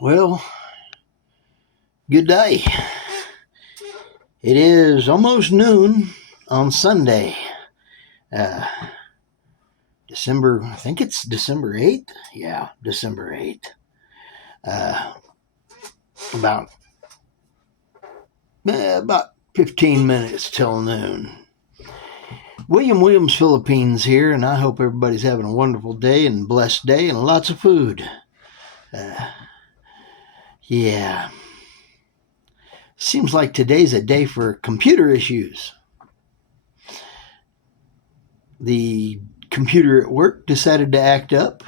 Well, good day. It is almost noon on Sunday, uh, I think it's December 8th. Yeah, December 8th. Uh, about, about 15 minutes till noon. Williams, Philippines here, and I hope everybody's having a wonderful day and blessed day and lots of food. Uh, yeah. Seems like today's a day for computer issues. The computer at work decided to act up,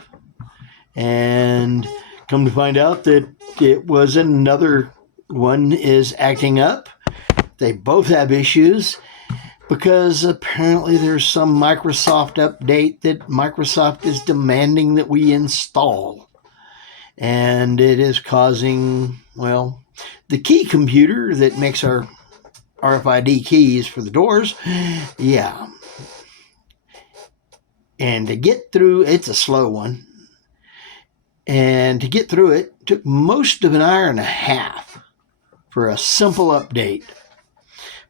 and come to find out that it was another one is acting up. They both have issues because apparently there's some Microsoft update that Microsoft is demanding that we install. And it is causing, well, the key computer that makes our RFID keys for the doors, yeah. And to get through, it's a slow one. And to get through it took most of an hour and a half for a simple update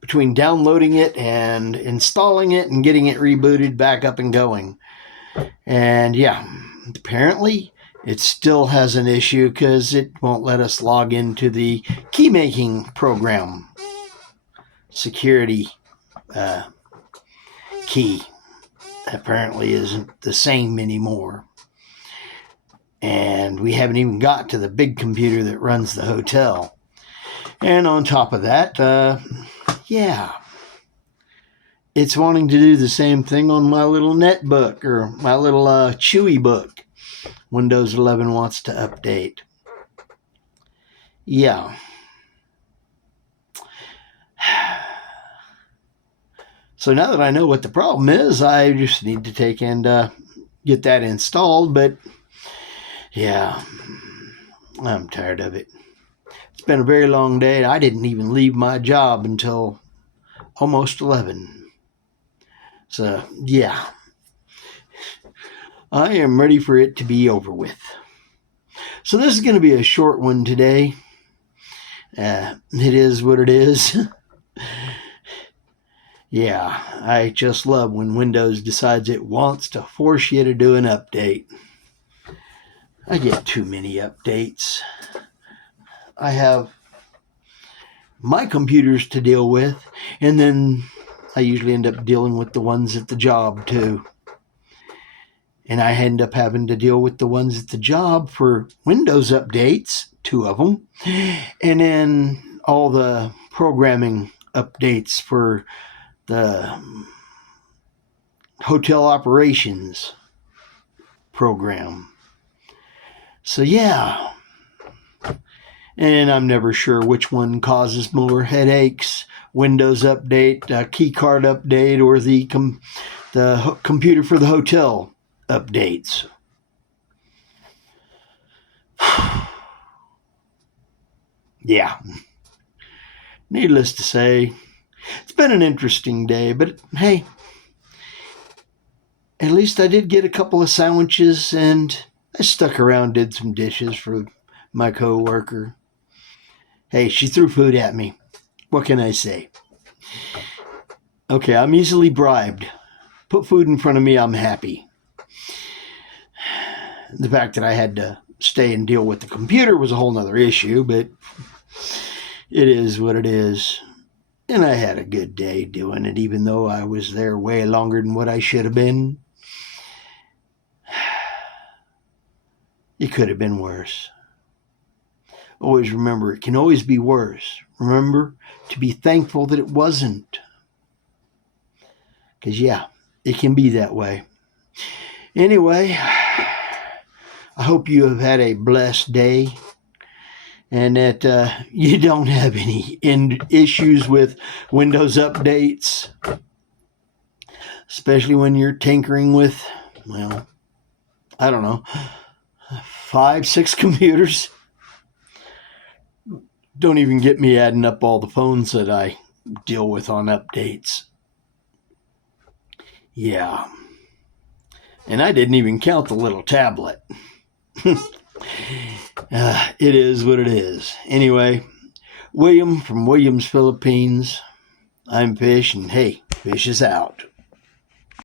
between downloading it and installing it and getting it rebooted back up and going. And yeah, apparently it still has an issue because it won't let us log into the key making program. Security key apparently isn't the same anymore. And we haven't even got to the big computer that runs the hotel. And on top of that, yeah, it's wanting to do the same thing on my little netbook or my little Chewy book. Windows 11 wants to update. Yeah. So now that I know what the problem is, I just need to take and get that installed. But yeah, I'm tired of it. It's been a very long day. I didn't even leave my job until almost 11. So yeah, I am ready for it to be over with. So this is going to be a short one today. It is what it is. Yeah, I just love when Windows decides it wants to force you to do an update. I get too many updates. I have my computers to deal with, and then I usually end up dealing with the ones at the job too. And I end up having to deal with the ones at the job for Windows updates, 2 of them, and then all the programming updates for the hotel operations program. So yeah, and I'm never sure which one causes more headaches, Windows update, key card update, or the computer for the hotel updates. Yeah. Needless to say, it's been an interesting day, but hey, at least I did get a couple of sandwiches and I stuck around, did some dishes for my coworker. Hey, she threw food at me. What can I say? Okay, I'm easily bribed. Put food in front of me, I'm happy. The fact that I had to stay and deal with the computer was a whole nother issue, but it is what it is. And I had a good day doing it, even though I was there way longer than what I should have been. It could have been worse. Always remember, it can always be worse. Remember to be thankful that it wasn't. Because, yeah, it can be that way. Anyway, I hope you have had a blessed day and that you don't have any issues with Windows updates, especially when you're tinkering with, well, I don't know, 5, 6 computers. Don't even get me adding up all the phones that I deal with on updates. Yeah. And I didn't even count the little tablet. It is what it is. Anyway, William from Williams, Philippines. I'm Fish, and hey, Fish is out.